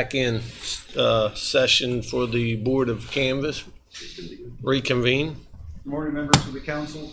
back in session for the Board of Canvass. Reconvene. Good morning, members of the council.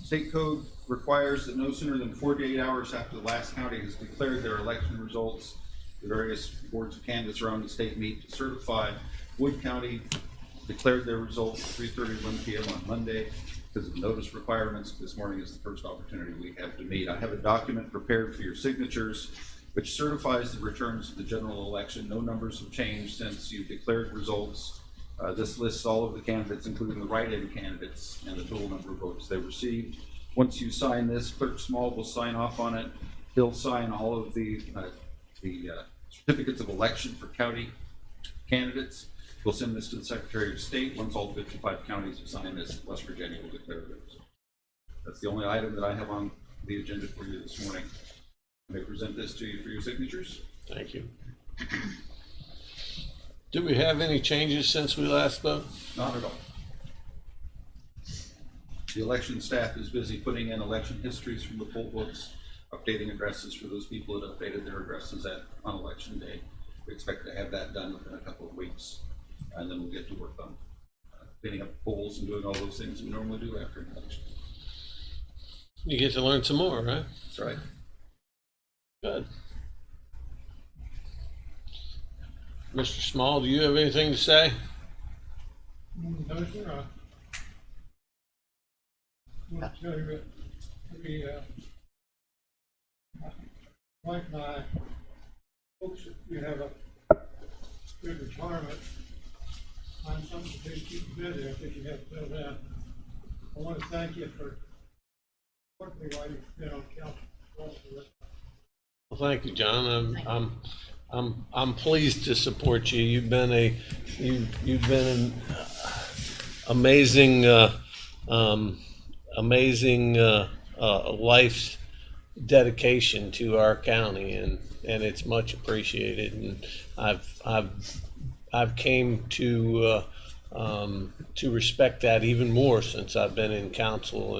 State code requires that no sooner than 48 hours after the last county has declared their election results, the various boards of canvass around the state meet to certify. Wood County declared their results at 3:30 to 1 p.m. on Monday. Because of notice requirements, this morning is the first opportunity we have to meet. I have a document prepared for your signatures which certifies the returns of the general election. No numbers have changed since you declared results. This lists all of the candidates, including the write-in candidates, and the total number of votes they received. Once you sign this, Clerk Small will sign off on it. He'll sign all of the certificates of election for county candidates. We'll send this to the Secretary of State. Once all 55 counties have signed this, West Virginia will declare theirs. That's the only item that I have on the agenda for you this morning. I may present this to you for your signatures. Thank you. Do we have any changes since we last spoke? Not at all. The election staff is busy putting in election histories from the poll books, updating addresses for those people that updated their addresses on election day. We expect to have that done within a couple of weeks. And then we'll get to work on cleaning up polls and doing all those things we normally do after an election. You get to learn some more, right? That's right. Good. Mr. Small, do you have anything to say? No, sir. I want to tell you that my wife and I hopes that you have a good retirement. Find something to do to keep you busy. I think you have to do that. I want to thank you for working while you've been on council. Well, thank you, John. I'm pleased to support you. You've been an amazing life's dedication to our county, and it's much appreciated. And I've came to respect that even more since I've been in council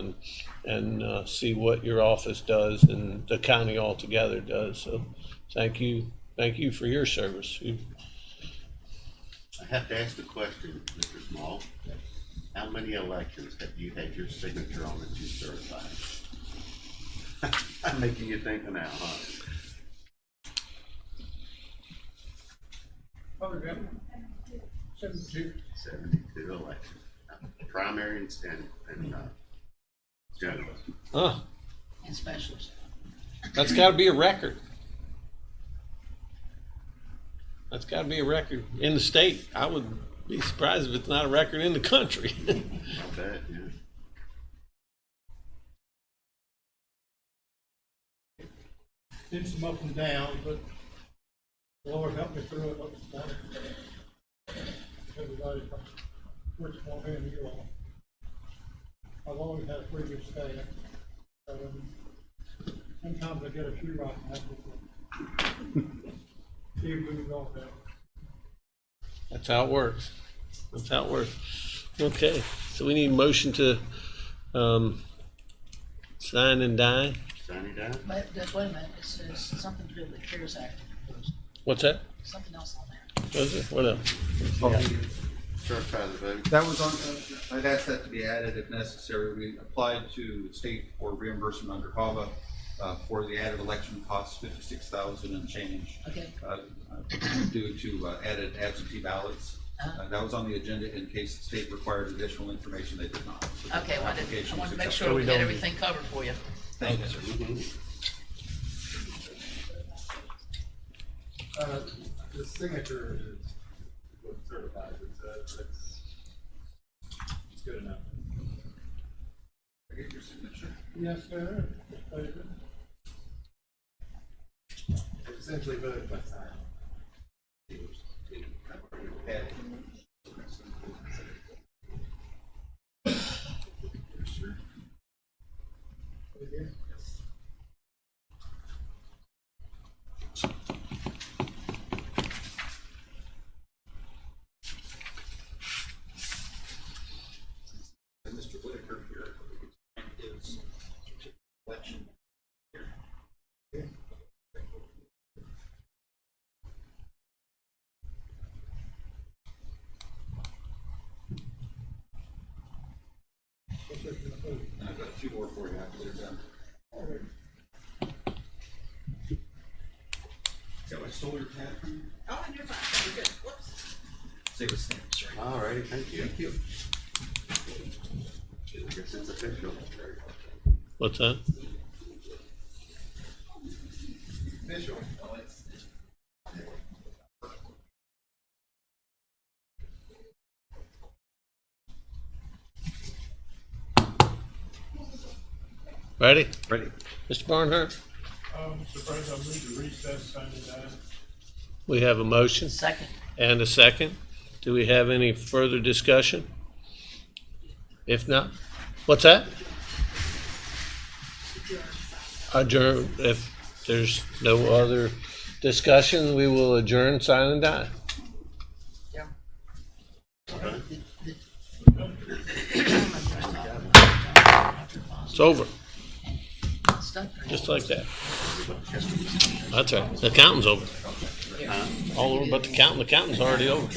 and see what your office does and the county altogether does. So thank you for your service. I have to ask the question, Mr. Small. How many elections have you had your signature on that you certified? I'm making you think now, huh? Probably got 72. 72 elections. Primary and general. Huh. And specials. That's got to be a record. That's got to be a record in the state. I would be surprised if it's not a record in the country. I bet, yeah. Did some up and down, but the Lord helped me through it. Everybody, which one in you all. I've always had a pretty good staff. Sometimes I get a few right now. Keep moving on now. That's how it works. Okay, so we need a motion to sign and die. Sign it down? But just wait a minute, it says something to do with the CARES Act. What's that? Something else on there. What is it? What else? Certify the vote. That was on, I'd ask that to be added if necessary. We applied to the state for reimbursement under HAVA for the added election costs, $56,000 and change. Okay. Due to added absentee ballots. That was on the agenda in case the state required additional information. They did not. So Okay, well, I application wanted to was make accepted. sure we get everything covered for you. Thank you, sir. The signature is what certifies it, so it's good enough. I get your signature. Yes, sir. It's essentially voted by sign. Mr. Whitaker here is election. to conclude. And I've got a few more for you after they're done. All right. Got my solar tab. Oh, and you're fine, you're good, whoops. Save a stamps, right? All righty, thank you. Thank you. I guess it's official. What's that? Official. Ready? Ready. Mr. Barnhart, Mr. President, I move to recess, sign and die. we have a motion Second. and a second. Do we have any further discussion? If not, what's that? Adjourn. If there's no other discussion, we will adjourn, sign and die. Yeah. It's over, Stuff. just like that. That's right. The counting's over. All over but the counting. The counting's already over.